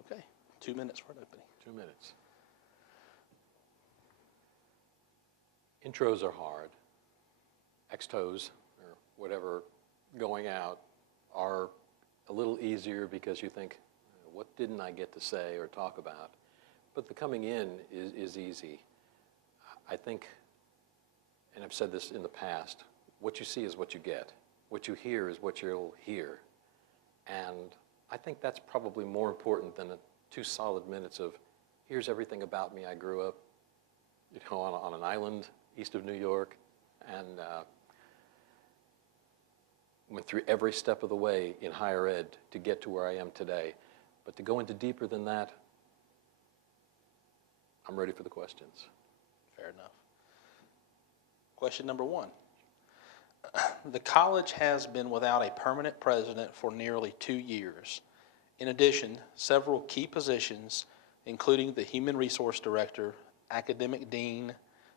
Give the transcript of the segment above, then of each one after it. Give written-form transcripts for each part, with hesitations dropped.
Okay, 2 minutes for an opening. 2 minutes. Intros are hard. Extos, or whatever, going out are a little easier because you think, what didn't I get to say or talk about? But the coming in is easy. I think, and I've said this in the past, what you see is what you get. What you hear is what you'll hear. And I think that's probably more important than 2 solid minutes of, here's everything about me. I grew up, on an island east of New York, and went through every step of the way in higher ed to get to where I am today. But to go into deeper than that, I'm ready for the questions. Fair enough. Question number 1. The college has been without a permanent president for nearly 2 years. In addition, several key positions, including the Human Resource Director, Academic Dean,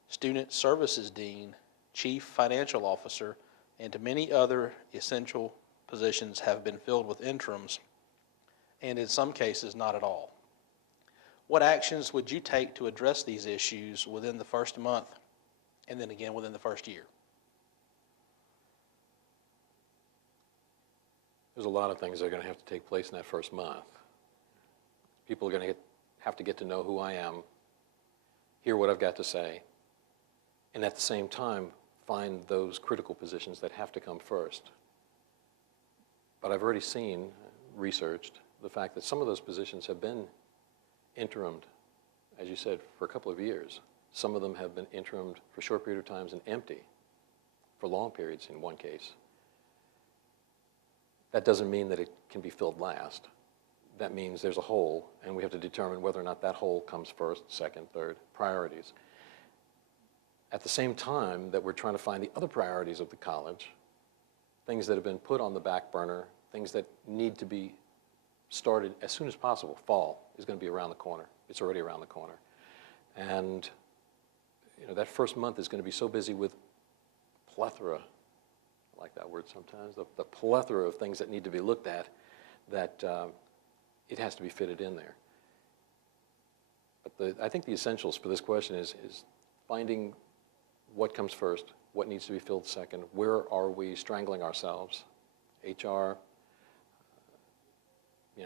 Student Services Dean, Chief Financial Officer, and many other essential positions have been filled with interims, and in some cases not at all. What actions would you take to address these issues within the first month and then again within the first year? There's a lot of things that are going to have to take place in that first month. People are going to have to get to know who I am, hear what I've got to say, and at the same time, find those critical positions that have to come first. But I've already seen, researched, the fact that some of those positions have been interimed, as you said, for a couple of years. Some of them have been interimed for a short period of times and empty for long periods in one case. That doesn't mean that it can be filled last. That means there's a hole, and we have to determine whether or not that hole comes first, second, third, priorities. At the same time that we're trying to find the other priorities of the college, things that have been put on the back burner, things that need to be started as soon as possible. Fall is going to be around the corner. It's already around the corner. And that first month is going to be so busy with plethora, I like that word sometimes, the plethora of things that need to be looked at, that it has to be fitted in there. But I think the essentials for this question is finding what comes first, what needs to be filled second, where are we strangling ourselves, HR.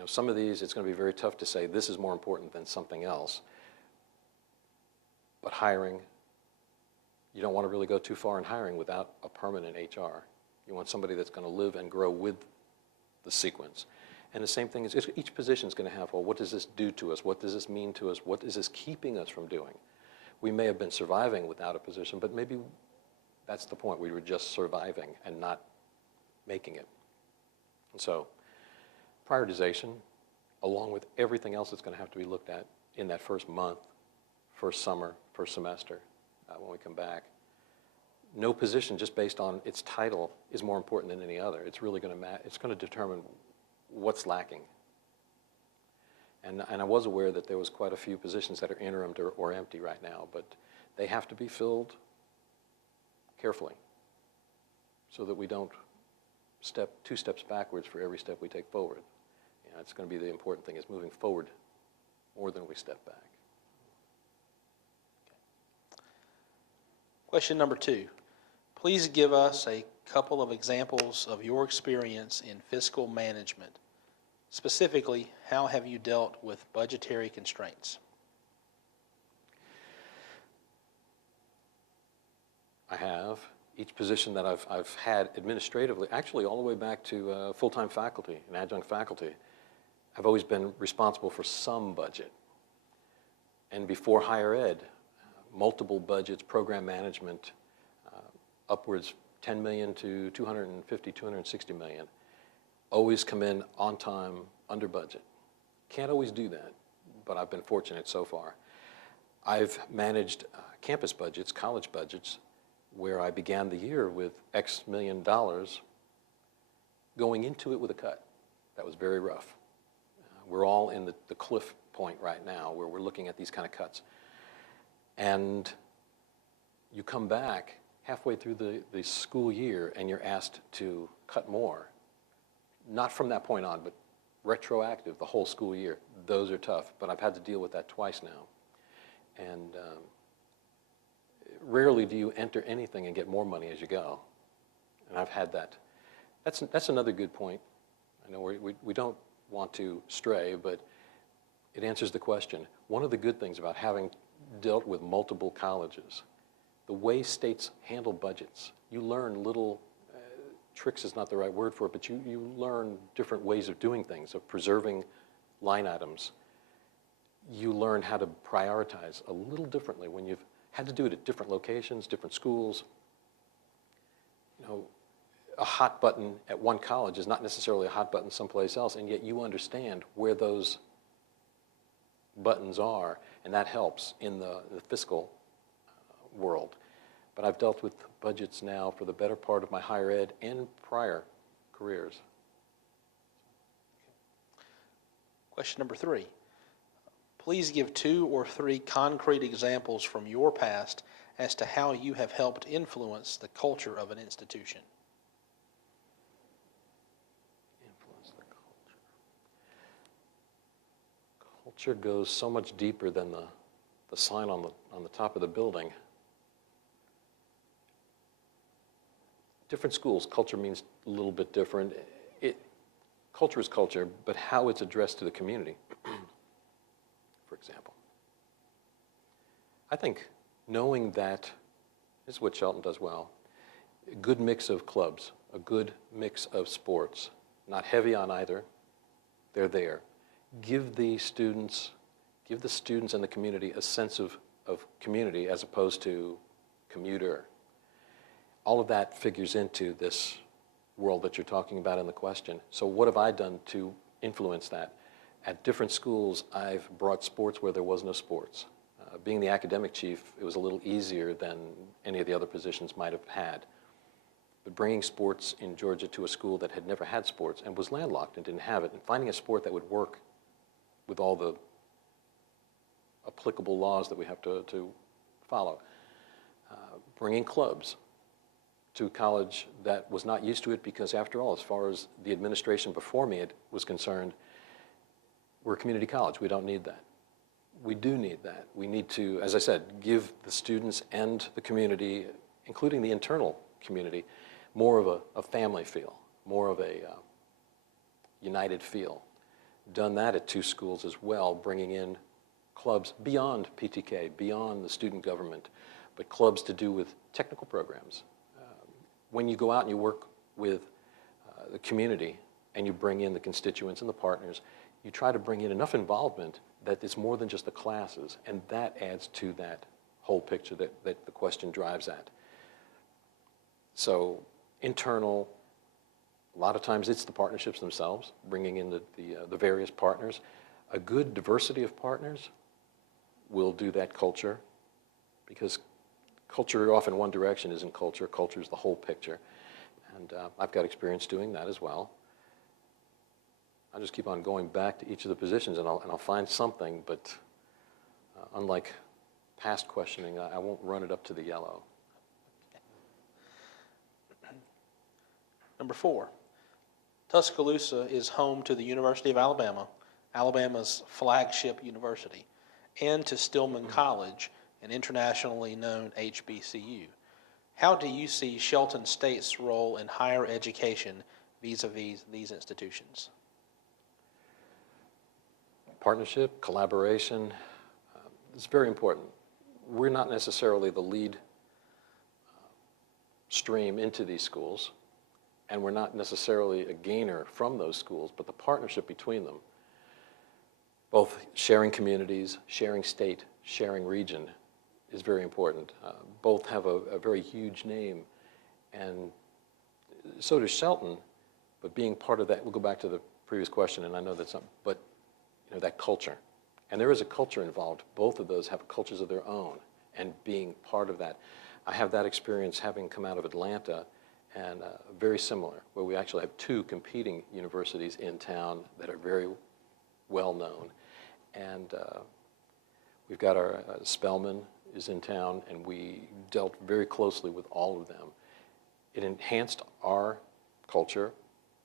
Some of these, it's going to be very tough to say this is more important than something else. But hiring, you don't want to really go too far in hiring without a permanent HR. You want somebody that's going to live and grow with the sequence. And the same thing is each position is going to have, well, what does this do to us? What does this mean to us? What is this keeping us from doing? We may have been surviving without a position, but maybe that's the point. We were just surviving and not making it. And so prioritization, along with everything else that's going to have to be looked at in that first month, first summer, first semester, when we come back. No position just based on its title is more important than any other. It's really going to it's going to determine what's lacking. And I was aware that there was quite a few positions that are interim or empty right now, but they have to be filled carefully so that we don't step 2 steps backwards for every step we take forward. It's going to be the important thing, is moving forward more than we step back. Okay. Question number 2. Please give us a couple of examples of your experience in fiscal management. Specifically, how have you dealt with budgetary constraints? I have. Each position that I've had administratively, actually all the way back to full-time faculty and adjunct faculty, I've always been responsible for some budget. And before higher ed, multiple budgets, program management, upwards 10 million to 250, 260 million. Always come in on time, under budget. Can't always do that, but I've been fortunate so far. I've managed campus budgets, college budgets, where I began the year with X million dollars, going into it with a cut. That was very rough. We're all in the cliff point right now where we're looking at these kind of cuts. And you come back halfway through the school year and you're asked to cut more. Not from that point on, but retroactive, the whole school year. Those are tough, but I've had to deal with that twice now. And rarely do you enter anything and get more money as you go. And I've had that. That's another good point. I know we don't want to stray, but it answers the question. One of the good things about having dealt with multiple colleges, the way states handle budgets, you learn little, tricks is not the right word for it, but you learn different ways of doing things, of preserving line items. You learn how to prioritize a little differently when you've had to do it at different locations, different schools. You know, a hot button at one college is not necessarily a hot button someplace else, and yet you understand where those buttons are, and that helps in the fiscal world. But I've dealt with budgets now for the better part of my higher ed and prior careers. Question number 3. Please give 2 or 3 concrete examples from your past as to how you have helped influence the culture of an institution. Influence the culture. Culture goes so much deeper than the sign on the top of the building. Different schools, culture means a little bit different. Culture is culture, but how it's addressed to the community, for example. I think knowing that, this is what Shelton does well, a good mix of clubs, a good mix of sports, not heavy on either, they're there. Give the students and the community a sense of community as opposed to commuter. All of that figures into this world that you're talking about in the question. So what have I done to influence that? At different schools, I've brought sports where there was no sports. Being the academic chief, it was a little easier than any of the other positions might have had. But bringing sports in Georgia to a school that had never had sports and was landlocked and didn't have it, and finding a sport that would work with all the applicable laws that we have to follow. Bringing clubs to a college that was not used to it because, after all, as far as the administration before me was concerned, we're a community college. We don't need that. We do need that. We need to, as I said, give the students and the community, including the internal community, more of a family feel, more of a united feel. Done that at 2 schools as well, bringing in clubs beyond PTK, beyond the student government, but clubs to do with technical programs. When you go out and you work with the community and you bring in the constituents and the partners, you try to bring in enough involvement that it's more than just the classes, and that adds to that whole picture that the question drives at. So internal, a lot of times it's the partnerships themselves, bringing in the various partners. A good diversity of partners will do that culture, because culture off in one direction isn't culture. Culture is the whole picture. And I've got experience doing that as well. I'll just keep on going back to each of the positions, and I'll find something, but unlike past questioning, I won't run it up to the yellow. Number 4, Tuscaloosa is home to the University of Alabama, Alabama's flagship university, and to Stillman College, an internationally known HBCU. How do you see Shelton State's role in higher education vis-a-vis these institutions? Partnership, collaboration, it's very important. We're not necessarily the lead stream into these schools, and we're not necessarily a gainer from those schools, but the partnership between them, both sharing communities, sharing state, sharing region, is very important. Both have a very huge name, and so does Shelton, but being part of that, we'll go back to the previous question, and I know that's not, but you know, that culture. And there is a culture involved. Both of those have cultures of their own, and being part of that. I have that experience having come out of Atlanta, and very similar, where we actually have 2 competing universities in town that are very well known. And we've got our Spelman is in town, and we dealt very closely with all of them. It enhanced our culture,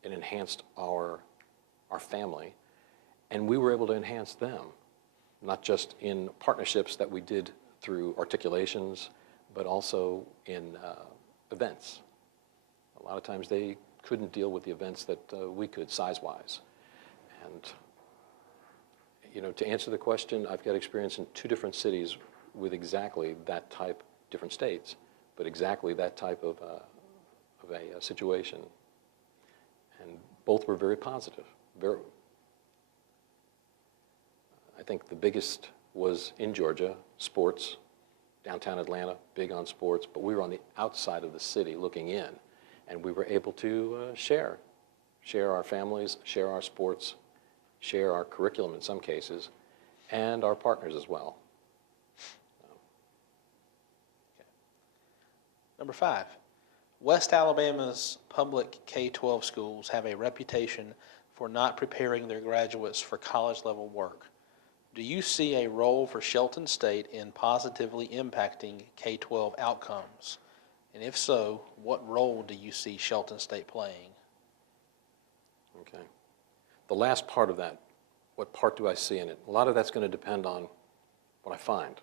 it enhanced our family, And we were able to enhance them, not just in partnerships that we did through articulations, but also in events. A lot of times they couldn't deal with the events that we could size-wise. And, you know, to answer the question, I've got experience in 2 different cities with exactly that type, different states, but exactly that type of a situation. And both were very positive. I think the biggest was in Georgia, sports, downtown Atlanta, big on sports, but we were on the outside of the city looking in, and we were able to share our families, share our sports, share our curriculum in some cases, and our partners as well. Number 5, West Alabama's public K-12 schools have a reputation for not preparing their graduates for college-level work. Do you see a role for Shelton State in positively impacting K-12 outcomes? And if so, what role do you see Shelton State playing? Okay. The last part of that, what part do I see in it? A lot of that's going to depend on what I find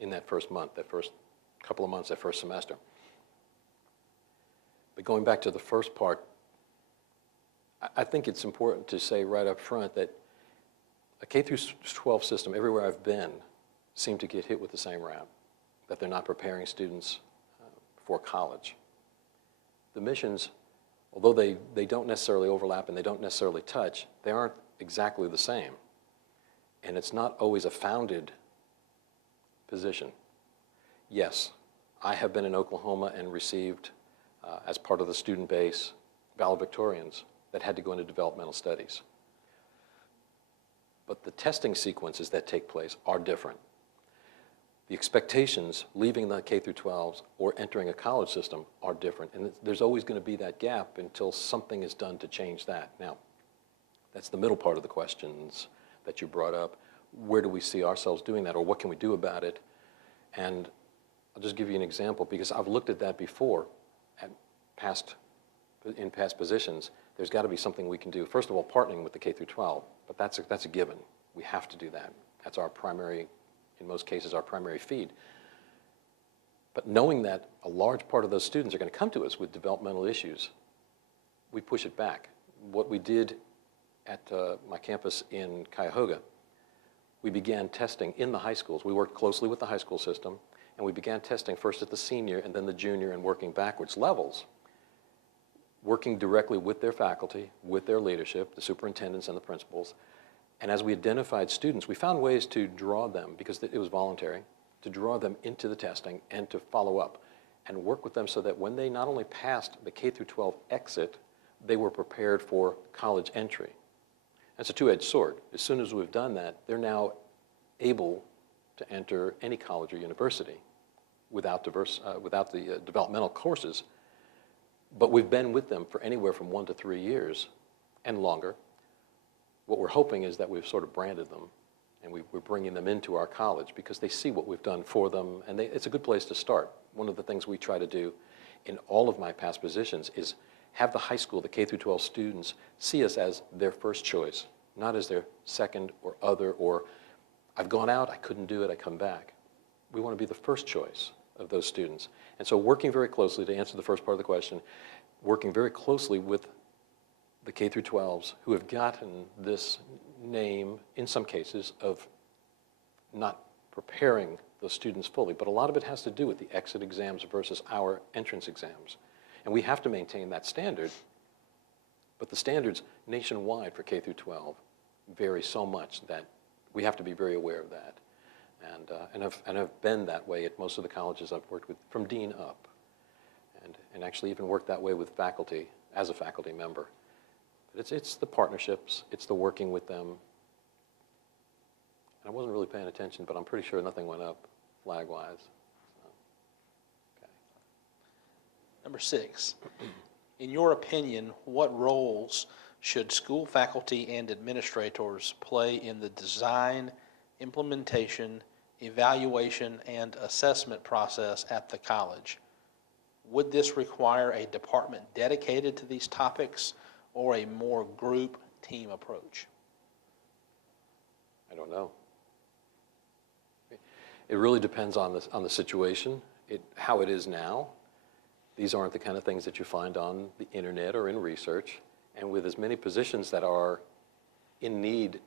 in that first month, that first couple of months, that first semester. But going back to the first part, I think it's important to say right up front that a K through 12 system, everywhere I've been, seem to get hit with the same rap, that they're not preparing students for college. The missions, although they don't necessarily overlap and they don't necessarily touch, they aren't exactly the same. And it's not always a founded position. Yes, I have been in Oklahoma and received, as part of the student base, valedictorians that had to go into developmental studies. But the testing sequences that take place are different. The expectations leaving the K through 12s or entering a college system are different, and there's always going to be that gap until something is done to change that. Now, that's the middle part of the questions that you brought up. Where do we see ourselves doing that, or what can we do about it? And I'll just give you an example, because I've looked at that before in past positions. There's got to be something we can do. First of all, partnering with the K through 12, but that's a given. We have to do that. That's our primary, in most cases, our primary feed. But knowing that a large part of those students are going to come to us with developmental issues, we push it back. What we did at my campus in Cuyahoga, we began testing in the high schools. We worked closely with the high school system, and we began testing first at the senior and then the junior and working backwards levels, working directly with their faculty, with their leadership, the superintendents and the principals. And as we identified students, we found ways to draw them, because it was voluntary, to draw them into the testing and to follow up and work with them so that when they not only passed the K through 12 exit, they were prepared for college entry. That's a two-edged sword. As soon as we've done that, they're now able to enter any college or university without the developmental courses. But we've been with them for anywhere from 1 to 3 years and longer. What we're hoping is that we've sort of branded them, and we're bringing them into our college because they see what we've done for them, and it's a good place to start. One of the things we try to do in all of my past positions is have the high school, the K through 12 students, see us as their first choice, not as their second or other, or I've gone out, I couldn't do it, I come back. We want to be the first choice of those students. And so working very closely, to answer the first part of the question, working very closely with the K through 12s who have gotten this name, in some cases, of not preparing those students fully, but a lot of it has to do with the exit exams versus our entrance exams. And we have to maintain that standard, but the standards nationwide for K through 12 vary so much that we have to be very aware of that. And I've been that way at most of the colleges I've worked with, from dean up, and actually even worked that way with faculty, as a faculty member. But it's the partnerships, it's the working with them. And I wasn't really paying attention, but I'm pretty sure nothing went up flag-wise. So, okay. Number 6, in your opinion, what roles should school faculty and administrators play in the design, implementation, evaluation, and assessment process at the college? Would this require a department dedicated to these topics or a more group team approach? don't know. It really depends on the situation, how it is now. These aren't the kind of things that you find on the internet or in research. And with as many positions that are in need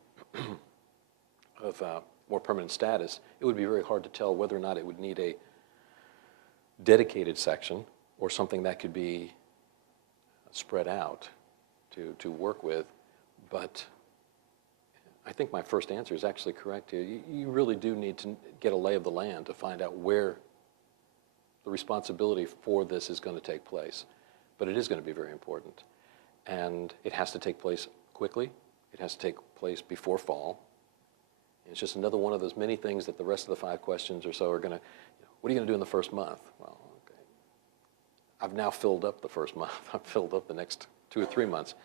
of more permanent status, it would be very hard to tell whether or not it would need a dedicated section or something that could be spread out to work with. But I think my first answer is actually correct here. You really do need to get a lay of the land to find out where the responsibility for this is going to take place. But it is going to be very important. And it has to take place quickly. It has to take place before fall. And it's just another one of those many things that the rest of the 5 questions or so are going to, what are you going to do in the first month? Well, okay. I've now filled up the first month. I've filled up the next 2 or 3 months.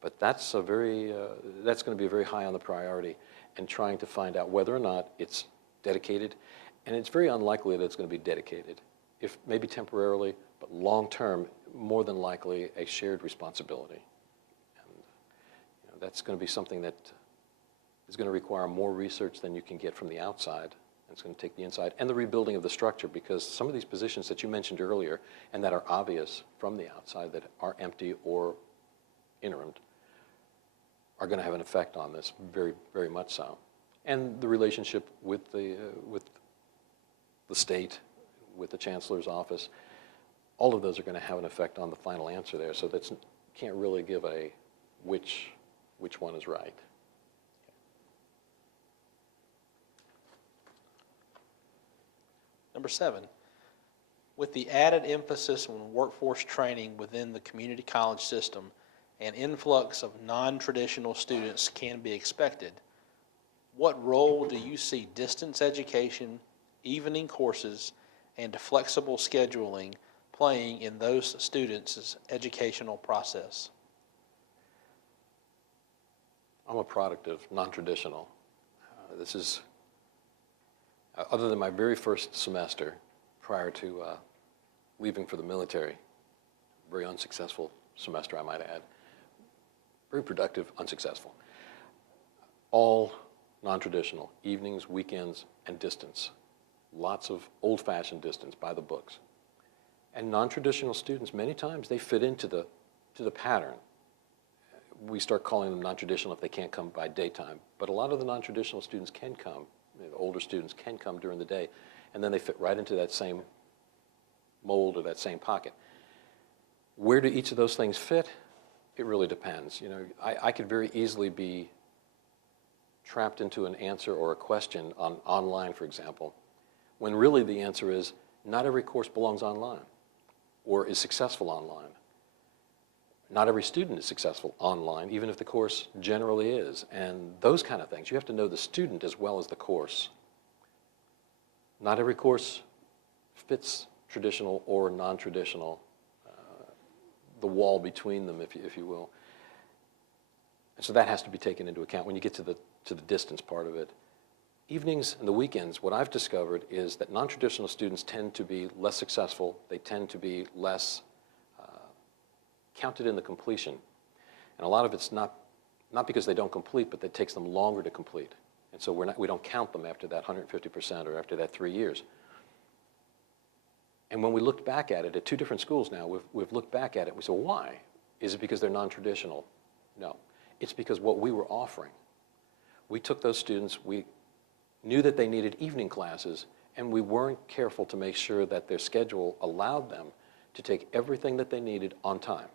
But that's going to be very high on the priority, and trying to find out whether or not it's dedicated. And it's very unlikely that it's going to be dedicated, if maybe temporarily, but long term, more than likely a shared responsibility. And that's going to be something that is going to require more research than you can get from the outside. It's going to take the inside and the rebuilding of the structure, because some of these positions that you mentioned earlier and that are obvious from the outside that are empty or interim are going to have an effect on this, very, very much so. And the relationship with the state, with the chancellor's office, all of those are going to have an effect on the final answer there. So that's can't really give a which one is right. Number 7, with the added emphasis on workforce training within the community college system, an influx of non-traditional students can be expected. What role do you see distance education, evening courses, and flexible scheduling playing in those students' educational process? I'm a product of non-traditional. This is, other than my very first semester prior to leaving for the military, very unsuccessful semester, I might add. Very productive, unsuccessful. All non-traditional, evenings, weekends, and distance. Lots of old-fashioned distance by the books. And non-traditional students, many times, they fit into the pattern. We start calling them non-traditional if they can't come by daytime. But a lot of the non-traditional students can come, the older students can come during the day, and then they fit right into that same mold or that same pocket. Where do each of those things fit? It really depends. I could very easily be trapped into an answer or a question online, for example, when really the answer is not every course belongs online or is successful online. Not every student is successful online, even if the course generally is. And those kind of things, you have to know the student as well as the course. Not every course fits traditional or non-traditional, the wall between them, if you will. And so that has to be taken into account when you get to the distance part of it. Evenings and the weekends, what I've discovered is that non-traditional students tend to be less successful. They tend to be less counted in the completion. And a lot of it's not because they don't complete, but it takes them longer to complete. And so we don't count them after that 150% or after that 3 years. And when we looked back at it at 2 different schools now, we've looked back at it, we said, why? Is it because they're non-traditional? No. It's because what we were offering. We took those students, we knew that they needed evening classes, and we weren't careful to make sure that their schedule allowed them to take everything that they needed on time.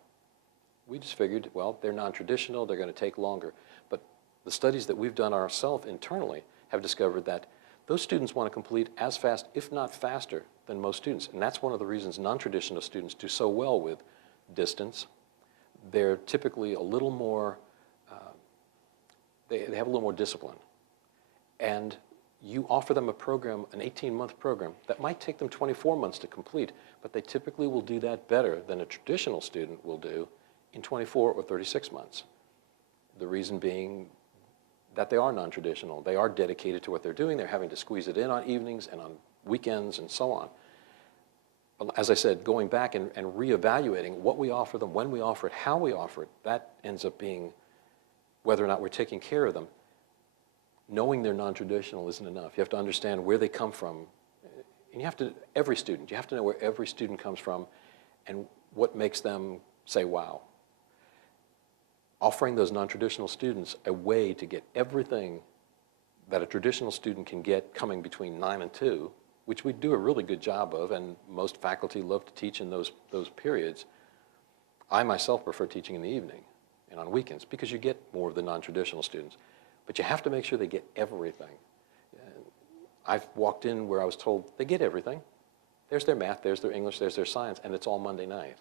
We just figured, well, they're non-traditional, they're going to take longer. But the studies that we've done ourselves internally have discovered that those students want to complete as fast, if not faster, than most students. And that's one of the reasons non-traditional students do so well with distance. They're typically a little more, they have a little more discipline. And you offer them a program, an 18-month program, that might take them 24 months to complete, but they typically will do that better than a traditional student will do in 24 or 36 months. The reason being that they are non-traditional. They are dedicated to what they're doing. They're having to squeeze it in on evenings and on weekends and so on. But as I said, going back and reevaluating what we offer them, when we offer it, how we offer it, that ends up being whether or not we're taking care of them knowing they're non-traditional isn't enough. You have to understand where they come from. And you have to, every student, you have to know where every student comes from and what makes them say, wow. Offering those non-traditional students a way to get everything that a traditional student can get coming between 9 and 2, which we do a really good job of, and most faculty love to teach in those periods. I myself prefer teaching in the evening and on weekends because you get more of the non-traditional students. But you have to make sure they get everything. I've walked in where I was told they get everything. There's their math, there's their English, there's their science, and it's all Monday night.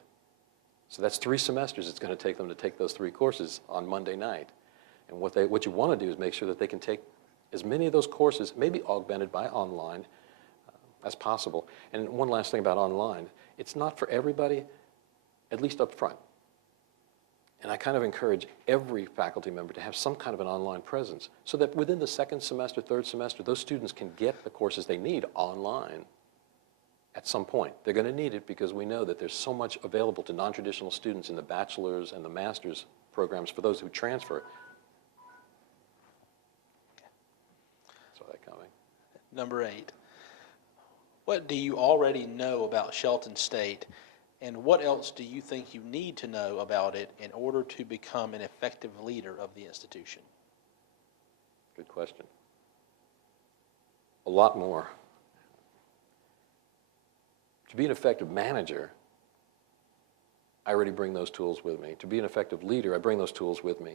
So that's 3 semesters it's going to take them to take those 3 courses on Monday night. And what you want to do is make sure that they can take as many of those courses, maybe augmented by online, as possible. And one last thing about online, it's not for everybody, at least up front. And I kind of encourage every faculty member to have some kind of an online presence so that within the 2nd semester, 3rd semester, those students can get the courses they need online at some point. They're going to need it because we know that there's so much available to non-traditional students in the bachelor's and the master's programs for those who transfer. Saw that coming. Number 8. What do you already know about Shelton State, and what else do you think you need to know about it in order to become an effective leader of the institution? Good question. A lot more. To be an effective manager, I already bring those tools with me. To be an effective leader, I bring those tools with me.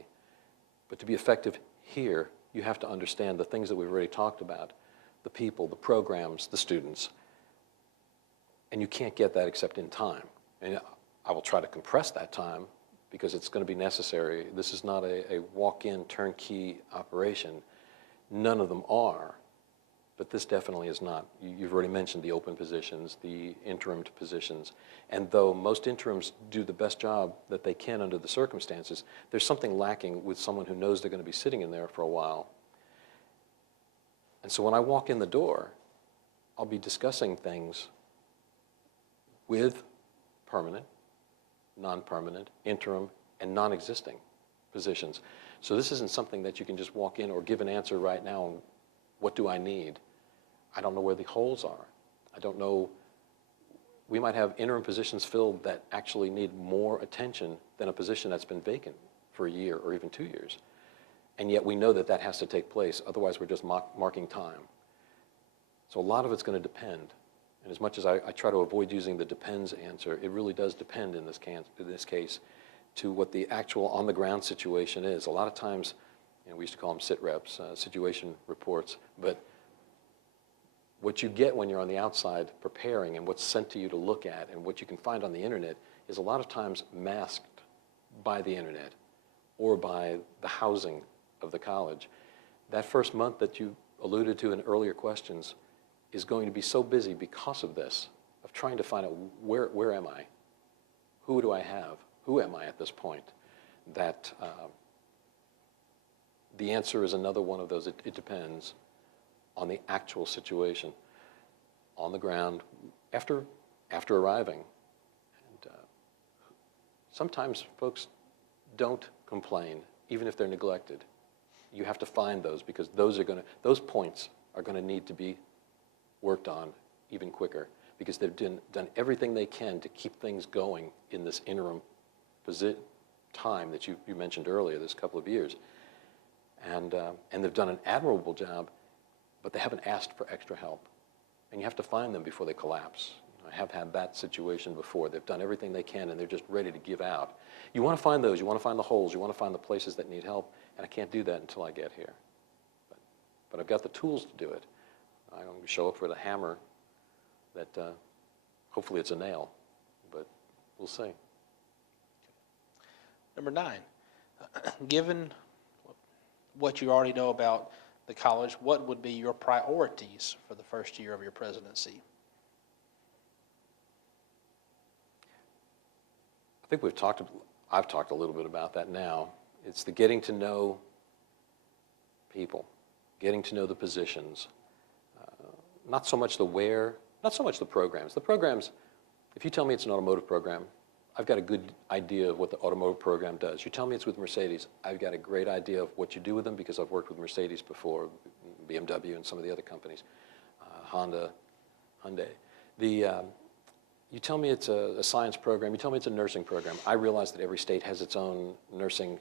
But to be effective here, you have to understand the things that we've already talked about, the people, the programs, the students. And you can't get that except in time. And I will try to compress that time because it's going to be necessary. This is not a walk-in turnkey operation. None of them are, but this definitely is not. You've already mentioned the open positions, the interim positions, and though most interims do the best job that they can under the circumstances, there's something lacking with someone who knows they're going to be sitting in there for a while. And so when I walk in the door, I'll be discussing things with permanent, non-permanent, interim, and non-existing positions. So this isn't something that you can just walk in or give an answer right now on what do I need. I don't know where the holes are. I don't know. We might have interim positions filled that actually need more attention than a position that's been vacant for a year or even 2 years. And yet we know that that has to take place. Otherwise, we're just marking time. So a lot of it's going to depend. And as much as I try to avoid using the depends answer, it really does depend in this case to what the actual on-the-ground situation is. A lot of times, we used to call them sit reps, situation reports, but what you get when you're on the outside preparing and what's sent to you to look at and what you can find on the internet is a lot of times masked by the internet or by the housing of the college. That first month that you alluded to in earlier questions is going to be so busy because of this, of trying to find out where am I? Who do I have? Who am I at this point? That the answer is another one of those, it depends on the actual situation on the ground after arriving. And sometimes folks don't complain, even if they're neglected. You have to find those because those points are going to need to be worked on even quicker because they've done everything they can to keep things going in this interim time that you mentioned earlier, this couple of years. And they've done an admirable job, but they haven't asked for extra help. And you have to find them before they collapse. I have had that situation before. They've done everything they can and they're just ready to give out. You want to find those, you want to find the holes, you want to find the places that need help, and I can't do that until I get here. But I've got the tools to do it. I don't show up with a hammer that hopefully it's a nail, but we'll see. Number 9, given what you already know about the college, what would be your priorities for the first year of your presidency? I think I've talked a little bit about that now. It's the getting to know people, getting to know the positions, not so much the where, not so much the programs. The programs, if you tell me it's an automotive program, I've got a good idea of what the automotive program does. You tell me it's with Mercedes, I've got a great idea of what you do with them because I've worked with Mercedes before, BMW and some of the other companies, Honda, Hyundai. You tell me it's a science program, you tell me it's a nursing program. I realize that every state has its own nursing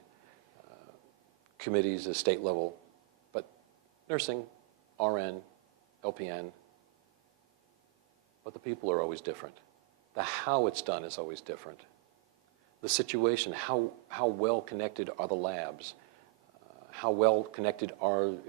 committees at state level, but nursing, RN, LPN, but the people are always different. The how it's done is always different. The situation, how well connected are the labs? How well connected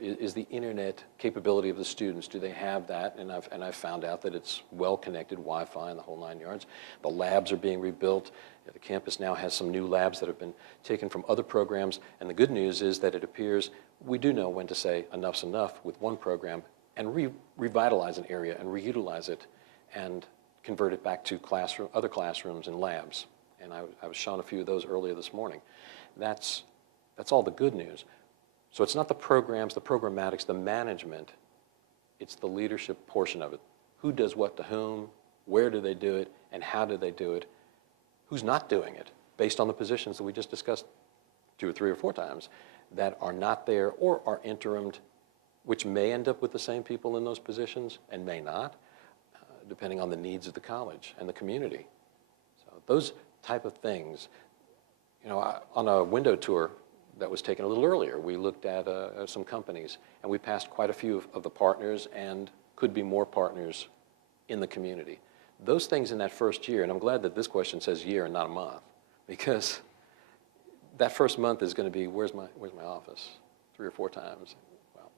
is the internet capability of the students? Do they have that? And I've found out that it's well connected, Wi-Fi and the whole 9 yards. The labs are being rebuilt. The campus now has some new labs that have been taken from other programs. And the good news is that it appears we do know when to say enough's enough with one program and revitalize an area and reutilize it and convert it back to other classrooms and labs. And I was shown a few of those earlier this morning. That's all the good news. So it's not the programs, the programmatics, the management, it's the leadership portion of it. Who does what to whom, where do they do it, and how do they do it? Who's not doing it, based on the positions that we just discussed 2 or 3 or 4 times, that are not there or are interimed, which may end up with the same people in those positions and may not, depending on the needs of the college and the community. So those type of things, you know, on a window tour that was taken a little earlier, we looked at some companies, and we passed quite a few of the partners and could be more partners in the community. Those things in that first year, and I'm glad that this question says year and not a month, because that first month is going to be, where's my office? 3 or 4 times. Well,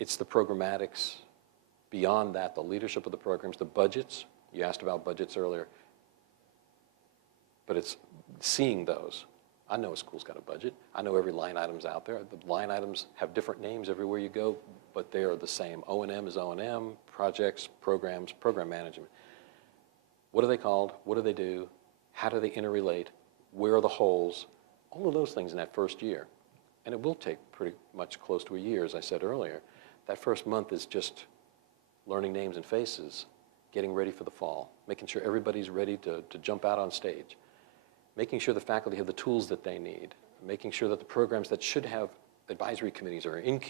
it's the programmatics. Beyond that, the leadership of the programs, the budgets. You asked about budgets earlier. But it's seeing those. I know a school's got a budget. I know every line item's out there. The line items have different names everywhere you go, but they are the same. O&M is O&M, projects, programs, program management. What are they called? What do they do? How do they interrelate? Where are the holes? All of those things in that first year. And it will take pretty much close to a year, as I said earlier. That first month is just learning names and faces, getting ready for the fall, making sure everybody's ready to jump out on stage, making sure the faculty have the tools that they need, making sure that the programs that should have advisory committees are in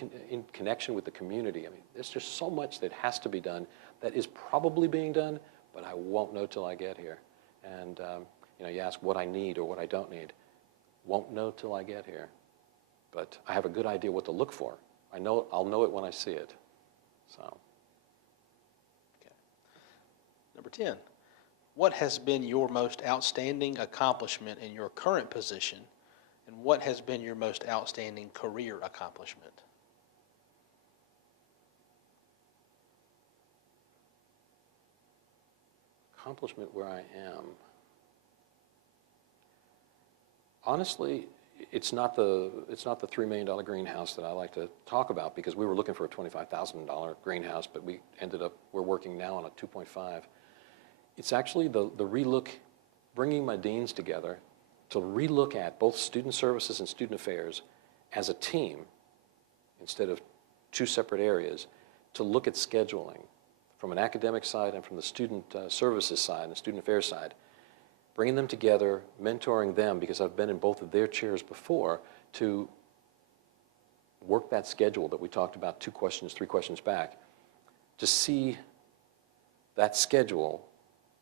connection with the community. I mean, there's just so much that has to be done that is probably being done, but I won't know till I get here. And you know, you ask what I need or what I don't need. Won't know till I get here. But I have a good idea what to look for. I'll know it when I see it. So. Okay. Number 10. What has been your most outstanding accomplishment in your current position, and what has been your most outstanding career accomplishment? Accomplishment where I am. Honestly, it's not the $3 million greenhouse that I like to talk about, because we were looking for a $25,000 greenhouse, but we're working now on a 2.5. It's actually the relook, bringing my deans together to relook at both student services and student affairs as a team instead of 2 separate areas, to look at scheduling from an academic side and from the student services side and the student affairs side, bringing them together, mentoring them, because I've been in both of their chairs before, to work that schedule that we talked about 2 questions, 3 questions back, to see that schedule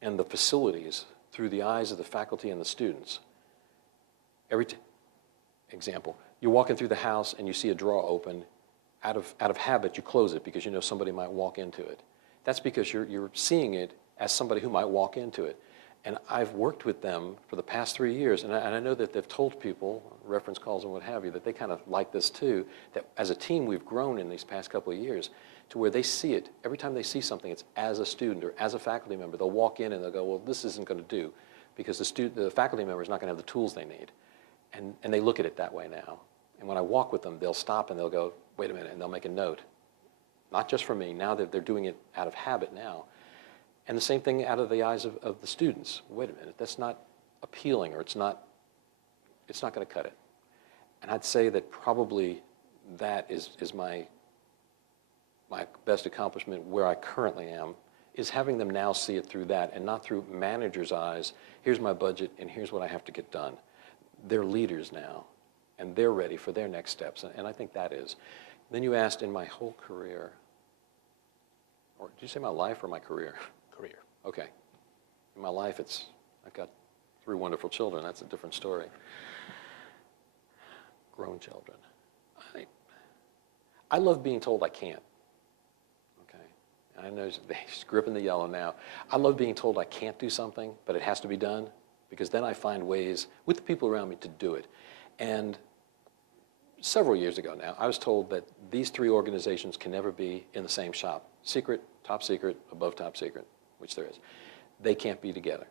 and the facilities through the eyes of the faculty and the students. Example, you're walking through the house and you see a drawer open. Out of habit, you close it because you know somebody might walk into it. That's because you're seeing it as somebody who might walk into it. And I've worked with them for the past 3 years, and I know that they've told people, reference calls and what have you, that they kind of like this too, that as a team we've grown in these past couple of years to where they see it. Every time they see something, it's as a student or as a faculty member, they'll walk in and they'll go, well, this isn't going to do, because the faculty member is not going to have the tools they need. And they look at it that way now. And when I walk with them, they'll stop and they'll go, wait a minute, and they'll make a note. Not just for me, now that they're doing it out of habit now. And the same thing out of the eyes of the students. Wait a minute, that's not appealing, or it's not going to cut it. And I'd say that probably that is my best accomplishment where I currently am. is having them now see it through that and not through manager's eyes. Here's my budget and here's what I have to get done. They're leaders now and they're ready for their next steps, and I think that is. Then you asked, in my whole career, or did you say my life or my career? Career. Okay. In my life, I've got 3 wonderful children. That's a different story. Grown children. I love being told I can't. Okay. I know they grew up in the yellow now. I love being told I can't do something, but it has to be done, because then I find ways with the people around me to do it. And several years ago now, I was told that these 3 organizations can never be in the same shop. Secret, top secret, above top secret, which there is. They can't be together.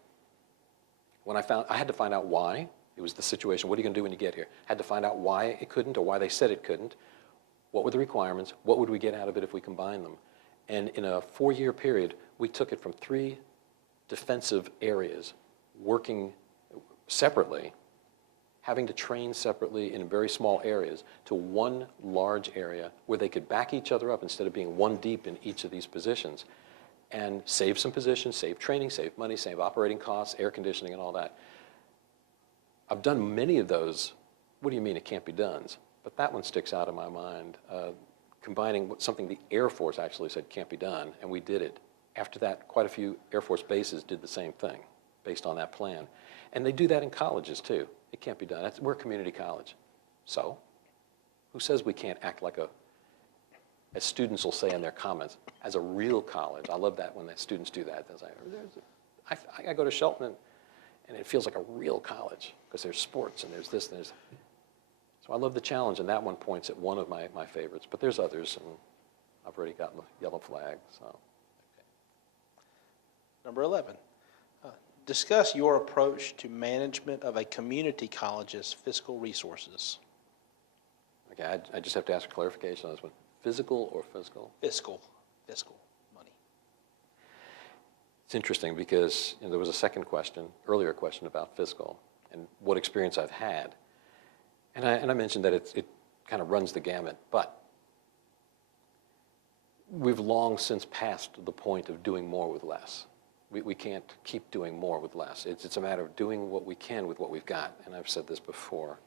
When I had to find out why. It was the situation, what are you going to do when you get here? Had to find out why it couldn't, or why they said it couldn't. What were the requirements? What would we get out of it if we combined them? And in a 4-year period, we took it from 3 defensive areas, working separately, having to train separately in very small areas, to one large area where they could back each other up instead of being one deep in each of these positions, and save some positions, save training, save money, save operating costs, air conditioning, and all that. I've done many of those, what do you mean it can't be done? But that one sticks out in my mind, combining something the Air Force actually said can't be done, and we did it. After that, quite a few Air Force bases did the same thing based on that plan. And they do that in colleges too. It can't be done. We're a community college. So, who says we can't act like as students will say in their comments, as a real college? I love that when the students do that. I go to Shelton and it feels like a real college, because there's sports and there's this and there's. So I love the challenge, and that one points at one of my favorites. But there's others, and I've already gotten the yellow flag. So. Okay. Number 11, discuss your approach to management of a community college's fiscal resources. Okay, I just have to ask a clarification on this one. Physical or fiscal? Fiscal money. It's interesting because there was a second question, earlier question about fiscal and what experience I've had. And I mentioned that it kind of runs the gamut, but we've long since passed the point of doing more with less. We can't keep doing more with less. It's a matter of doing what we can with what we've got, and I've said this before.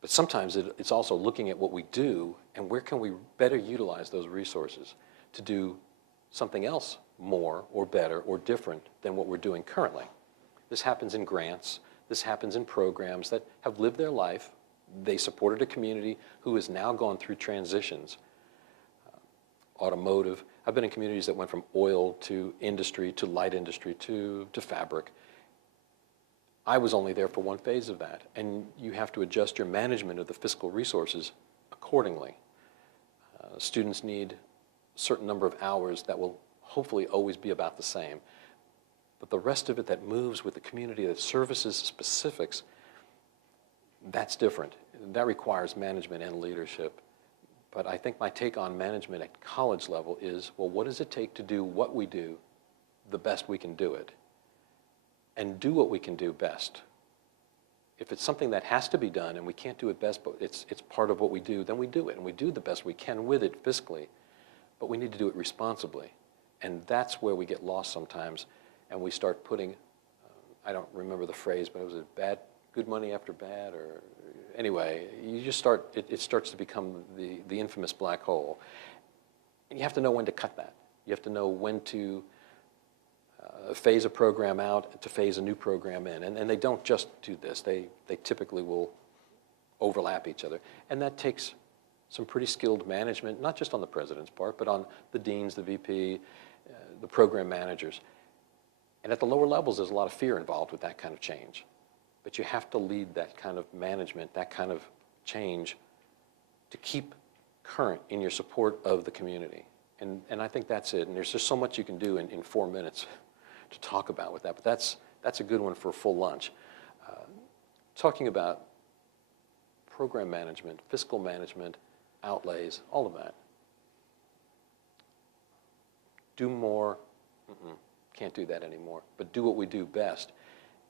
But sometimes it's also looking at what we do and where can we better utilize those resources to do something else more or better or different than what we're doing currently. This happens in grants. This happens in programs that have lived their life. They supported a community who has now gone through transitions. Automotive. I've been in communities that went from oil to industry to light industry to fabric. I was only there for one phase of that, and you have to adjust your management of the fiscal resources accordingly. Students need a certain number of hours that will hopefully always be about the same. But the rest of it that moves with the community, that services specifics, that's different. That requires management and leadership. But I think my take on management at college level is, well, what does it take to do what we do the best we can do it? And do what we can do best. If it's something that has to be done and we can't do it best, but it's part of what we do, then we do it. And we do the best we can with it fiscally, but we need to do it responsibly. And that's where we get lost sometimes, and we start putting, I don't remember the phrase, but it was good money after bad, or anyway, you just start, it starts to become the infamous black hole. And you have to know when to cut that. You have to know when to phase a program out to phase a new program in. And they don't just do this. They typically will overlap each other. And that takes some pretty skilled management, not just on the president's part, but on the deans, the VP, the program managers. And at the lower levels, there's a lot of fear involved with that kind of change. But you have to lead that kind of management, that kind of change, to keep current in your support of the community. And I think that's it. And there's just so much you can do in 4 minutes to talk about with that. But that's a good one for a full lunch. Talking about program management, fiscal management, outlays, all of that. Do more, can't do that anymore. But do what we do best,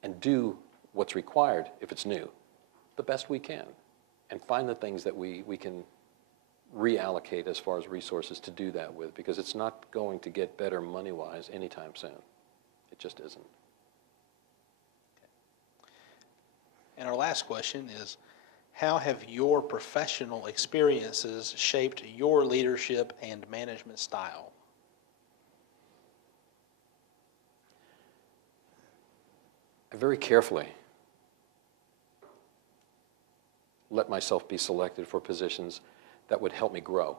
and do what's required if it's new, the best we can. And find the things that we can reallocate as far as resources to do that with, because it's not going to get better money-wise anytime soon. It just isn't. And our last question is, how have your professional experiences shaped your leadership and management style? I very carefully let myself be selected for positions that would help me grow.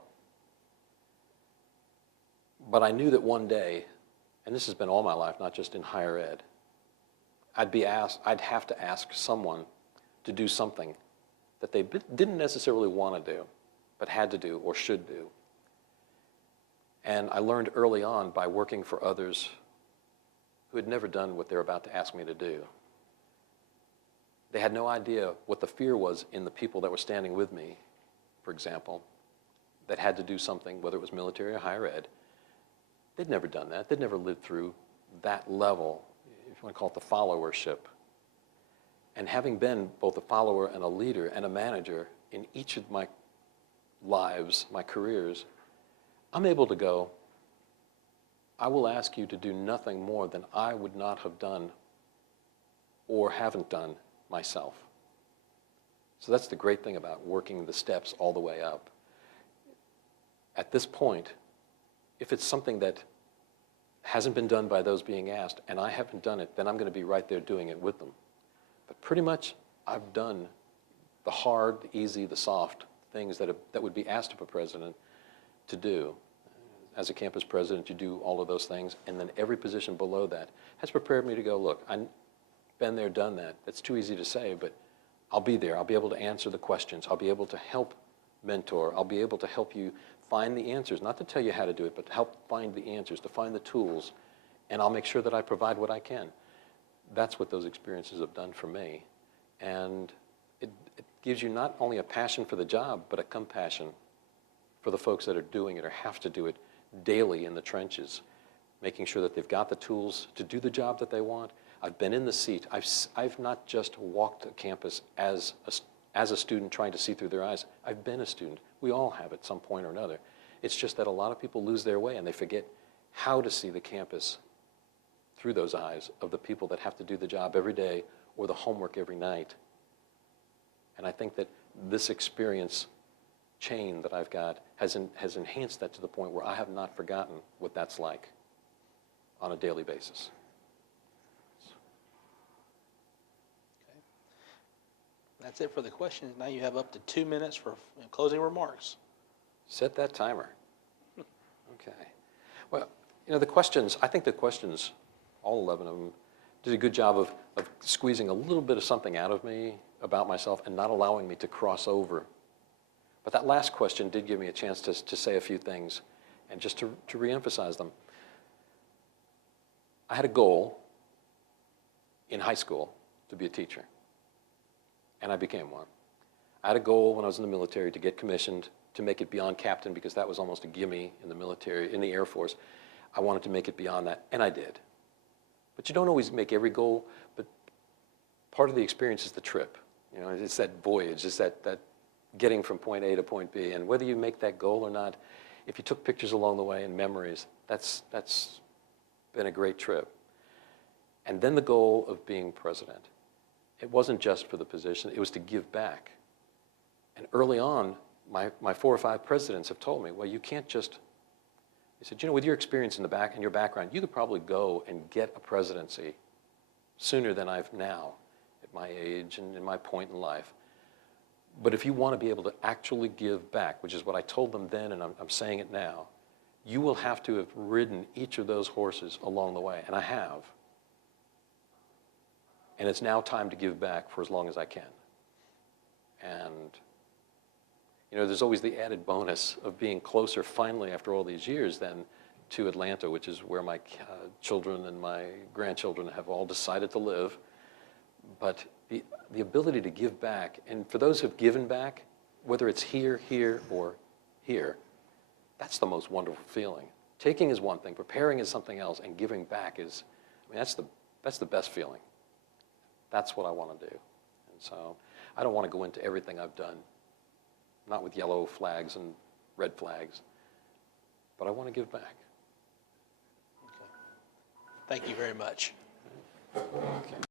But I knew that one day, and this has been all my life, not just in higher ed, I'd have to ask someone to do something that they didn't necessarily want to do, but had to do or should do. And I learned early on by working for others who had never done what they're about to ask me to do. They had no idea what the fear was in the people that were standing with me, for example, that had to do something, whether it was military or higher ed. They'd never done that. They'd never lived through that level, if you want to call it the followership. And having been both a follower and a leader and a manager in each of my lives, my careers, I'm able to go, I will ask you to do nothing more than I would not have done or haven't done myself. So that's the great thing about working the steps all the way up. At this point, if it's something that hasn't been done by those being asked and I haven't done it, then I'm going to be right there doing it with them. But pretty much I've done the hard, the easy, the soft things that would be asked of a president to do. As a campus president, you do all of those things, and then every position below that has prepared me to go, look, I've been there, done that. That's too easy to say, but I'll be there. I'll be able to answer the questions. I'll be able to help mentor. I'll be able to help you find the answers, not to tell you how to do it, but to help find the answers, to find the tools, and I'll make sure that I provide what I can. That's what those experiences have done for me. And it gives you not only a passion for the job, but a compassion for the folks that are doing it or have to do it daily in the trenches, making sure that they've got the tools to do the job that they want. I've been in the seat. I've not just walked a campus as a student trying to see through their eyes. I've been a student. We all have at some point or another. It's just that a lot of people lose their way and they forget how to see the campus through those eyes of the people that have to do the job every day or the homework every night. And I think that this experience chain that I've got has enhanced that to the point where I have not forgotten what that's like on a daily basis. Okay. That's it for the questions. Now you have up to 2 minutes for closing remarks. Set that timer. Okay. Well, you know, the questions, I think the questions, all 11 of them, did a good job of squeezing a little bit of something out of me about myself and not allowing me to cross over. But that last question did give me a chance to say a few things and just to reemphasize them. I had a goal in high school to be a teacher, and I became one. I had a goal when I was in the military to get commissioned, to make it beyond captain, because that was almost a gimme in the military, in the Air Force. I wanted to make it beyond that, and I did. But you don't always make every goal, but part of the experience is the trip. You know, it's that voyage, it's that getting from point A to point B. And whether you make that goal or not, if you took pictures along the way and memories, that's been a great trip. And then the goal of being president. It wasn't just for the position, it was to give back. And early on, my 4 or 5 presidents have told me, well, you can't just, they said, you know, with your experience in the back and your background, you could probably go and get a presidency sooner than I've now at my age and in my point in life. But if you want to be able to actually give back, which is what I told them then and I'm saying it now, you will have to have ridden each of those horses along the way, and I have. And it's now time to give back for as long as I can. And you know, there's always the added bonus of being closer finally after all these years than to Atlanta, which is where my children and my grandchildren have all decided to live. But the ability to give back, and for those who've given back, whether it's here, or here, that's the most wonderful feeling. Taking is one thing, preparing is something else, and giving back is, I mean, that's the best feeling. That's what I want to do. And so I don't want to go into everything I've done, not with yellow flags and red flags. But I want to give back. Thank you very much. Okay.